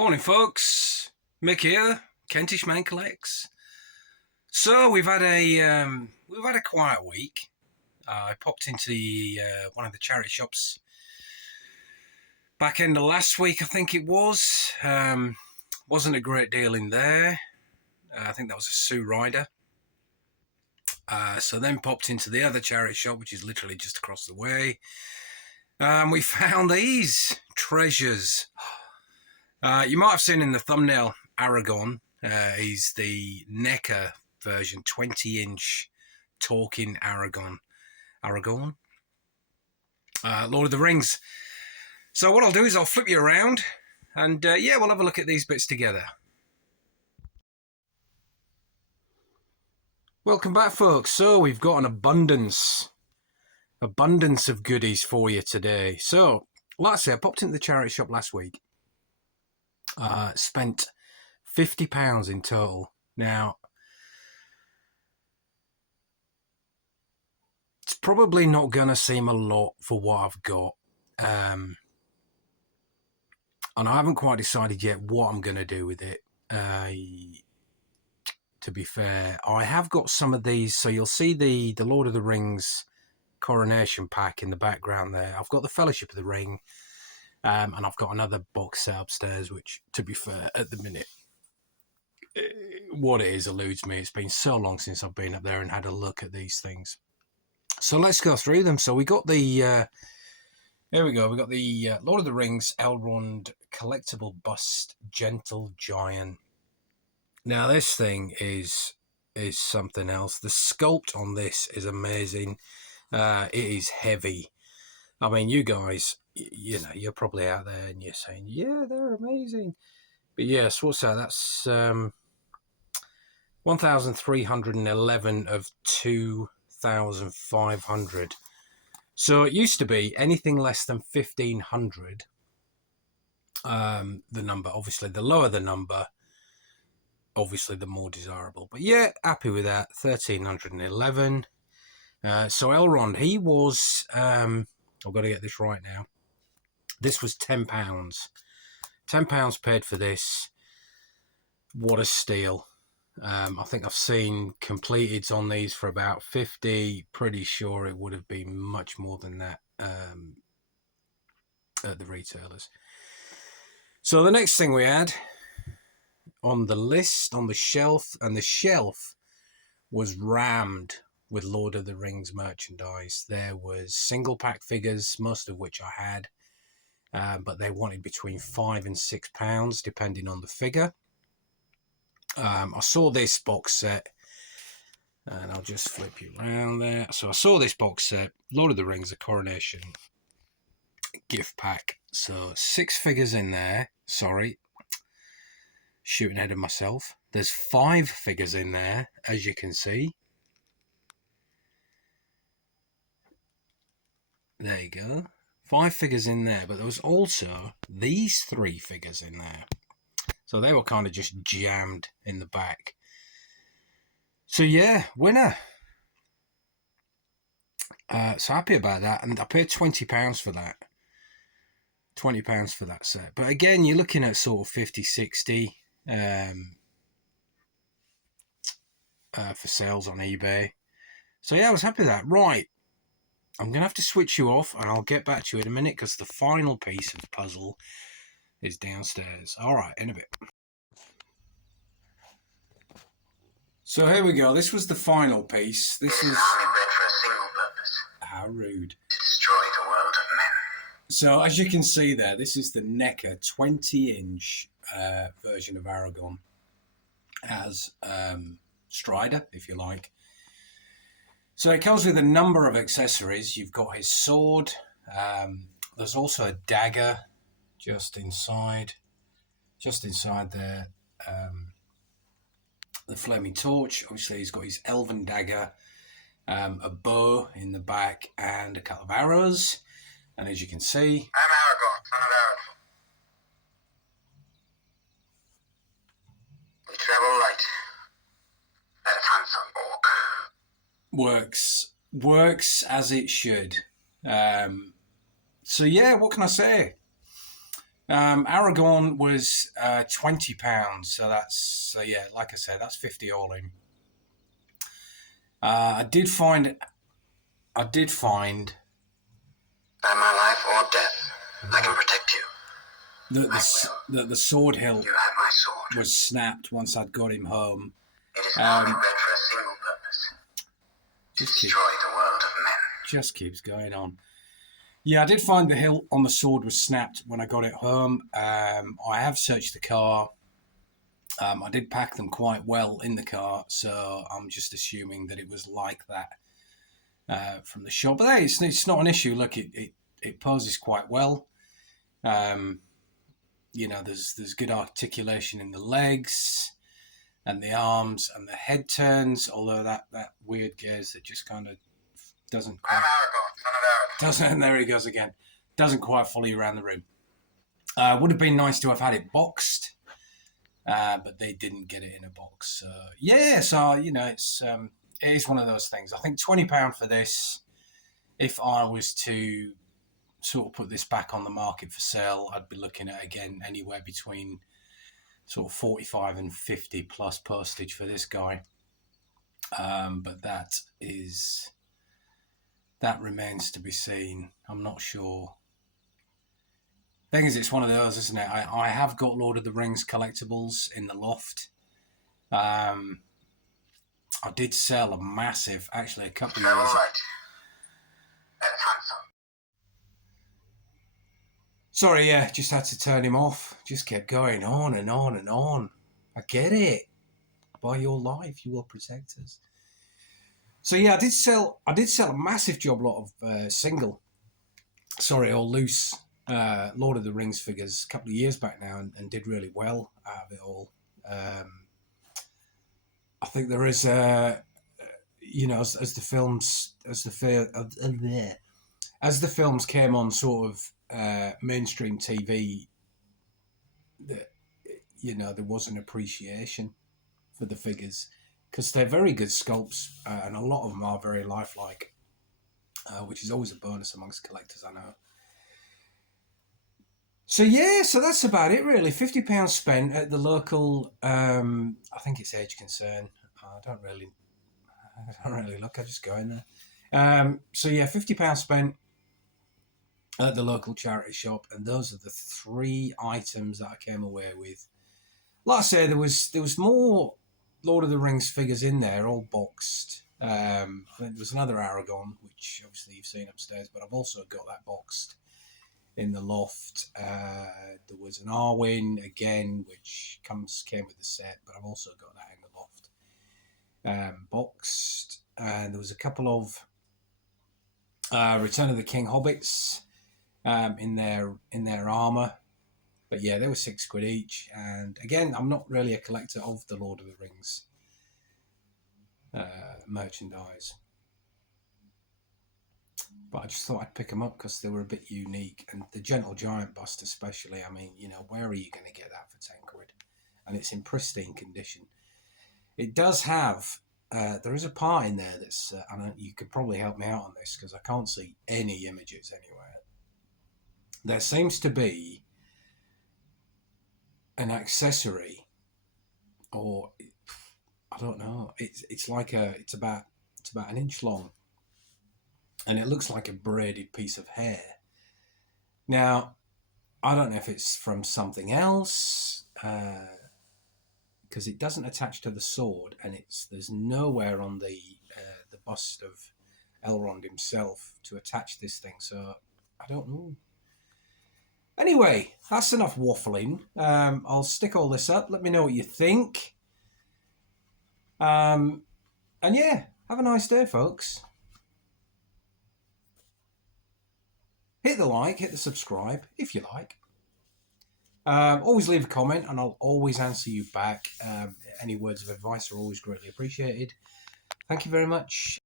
Morning, folks. Mick here, Kentish Man Collects. So we've had a quiet week. I popped into one of the charity shops back end of last week, I think it was. Wasn't a great deal in there. I think that was a Sue Ryder. So then popped into the other charity shop, which is literally just across the way. We found these treasures. You might have seen in the thumbnail Aragon. He's the NECA version, 20-inch talking Aragon. Lord of the Rings. So what I'll do is I'll flip you around and we'll have a look at these bits together. Welcome back, folks. So we've got an abundance of goodies for you today. So, like I say, I popped into the charity shop last week. Spent £50 in total. Now, it's probably not going to seem a lot for what I've got. And I haven't quite decided yet what I'm going to do with it. To be fair, I have got some of these. So you'll see the Lord of the Rings coronation pack in the background there. I've got the Fellowship of the Ring. And I've got another box set upstairs, which, to be fair, at the minute, what it is eludes me. It's been so long since I've been up there and had a look at these things. So let's go through them. So we got the, here we go. We got the Lord of the Rings Elrond collectible bust Gentle Giant. Now this thing is something else. The sculpt on this is amazing. It is heavy. I mean, you guys, you know, you're probably out there and you're saying, yeah, they're amazing. But yes, what's that? That's 1,311 of 2,500. So it used to be anything less than 1,500. The number, obviously, the lower the number, obviously, the more desirable. But yeah, happy with that. 1,311. So Elrond, he was... I've got to get this right now. This was £10. £10 paid for this. What a steal. I think I've seen completeds on these for about 50. Pretty sure it would have been much more than that at the retailers. So the next thing we had on the list, on the shelf, and the shelf was rammed with Lord of the Rings merchandise. There was single pack figures, most of which I had, but they wanted between £5 and £6 depending on the figure. I saw this box set, and I'll just flip you around there. So I saw this box set, Lord of the Rings, a Coronation gift pack. So 6 figures in there. Sorry, shooting ahead of myself. There's 5 figures in there, as you can see. There you go. 5 figures in there, but there was also these 3 figures in there. So they were kind of just jammed in the back. So yeah, winner. So happy about that. And I paid £20 for that. £20 for that set. But again, you're looking at sort of 50, 60 for sales on eBay. So yeah, I was happy with that. Right. I'm going to have to switch you off, and I'll get back to you in a minute because the final piece of the puzzle is downstairs. All right, in a bit. So here we go. This was the final piece. This is... only meant for a single purpose. How rude. To destroy the world of men. So as you can see there, this is the NECA 20-inch version of Aragon as Strider, if you like. So it comes with a number of accessories. You've got his sword. There's also a dagger just inside there. The flaming torch. Obviously, he's got his elven dagger, a bow in the back, and a couple of arrows. And as you can see, I'm Aragorn, son of Aragorn. We travel light. Let us hunt some orc. Works as it should. So yeah, what can I say? Aragon was £20, so that's yeah, like I said, that's 50 all in. I did find By my life or death, I can protect you. that the sword hilt You have my sword. was snapped once I'd got him home. It is only bred for a single purpose: to destroy the world of men. Just keeps going on. Yeah, I did find the hilt on the sword was snapped when I got it home. I have searched the car. I did pack them quite well in the car, so I'm just assuming that it was like that from the shop. But hey, it's not an issue. Look, it poses quite well. There's good articulation in the legs and the arms and the head turns, although that weird gaze that just kind of doesn't quite... and there he goes again. Doesn't quite follow you around the room. Would have been nice to have had it boxed, but they didn't get it in a box. So it is one of those things. I think £20 for this. If I was to sort of put this back on the market for sale, I'd be looking at, again, anywhere between sort of 45 and 50 plus postage for this guy. But that remains to be seen. I'm not sure. Thing is, it's one of those, isn't it? I have got Lord of the Rings collectibles in the loft. I did sell a massive, actually a couple of years ago. Sorry, yeah, just had to turn him off. Just kept going on and on and on. I get it. By your life, you will protect us. So yeah, I did sell a massive job lot of loose Lord of the Rings figures a couple of years back now, and did really well out of it all. I think there is as the films came on sort of mainstream TV, that there was an appreciation for the figures, because they're very good sculpts, and a lot of them are very lifelike, which is always a bonus amongst collectors, I know. So yeah, so that's about it really. £50 spent at the local, I think it's Age Concern. I don't really look, I just go in there. So yeah, £50 spent at the local charity shop, and those are the 3 items that I came away with. Like I say, there was more Lord of the Rings figures in there, all boxed. I think there was another Aragon, which obviously you've seen upstairs, but I've also got that boxed in the loft. There was an Arwen again, which came with the set, but I've also got that in the loft, boxed. And there was a couple of Return of the King hobbits in their armor, but yeah, they were £6 each. And again, I'm not really a collector of the Lord of the Rings merchandise, but I just thought I'd pick them up because they were a bit unique. And the Gentle Giant bust especially, I mean, where are you going to get that for £10? And it's in pristine condition. It does have, there is a part in there that's, and you could probably help me out on this because I can't see any images anywhere. There seems to be an accessory, or I don't know, it's about an inch long, and it looks like a braided piece of hair. Now, I don't know if it's from something else, because it doesn't attach to the sword, and there's nowhere on the bust of Elrond himself to attach this thing, so I don't know. Anyway, that's enough waffling. I'll stick all this up. Let me know what you think. And yeah, have a nice day, folks. Hit the like, hit the subscribe, if you like. Always leave a comment, and I'll always answer you back. Any words of advice are always greatly appreciated. Thank you very much.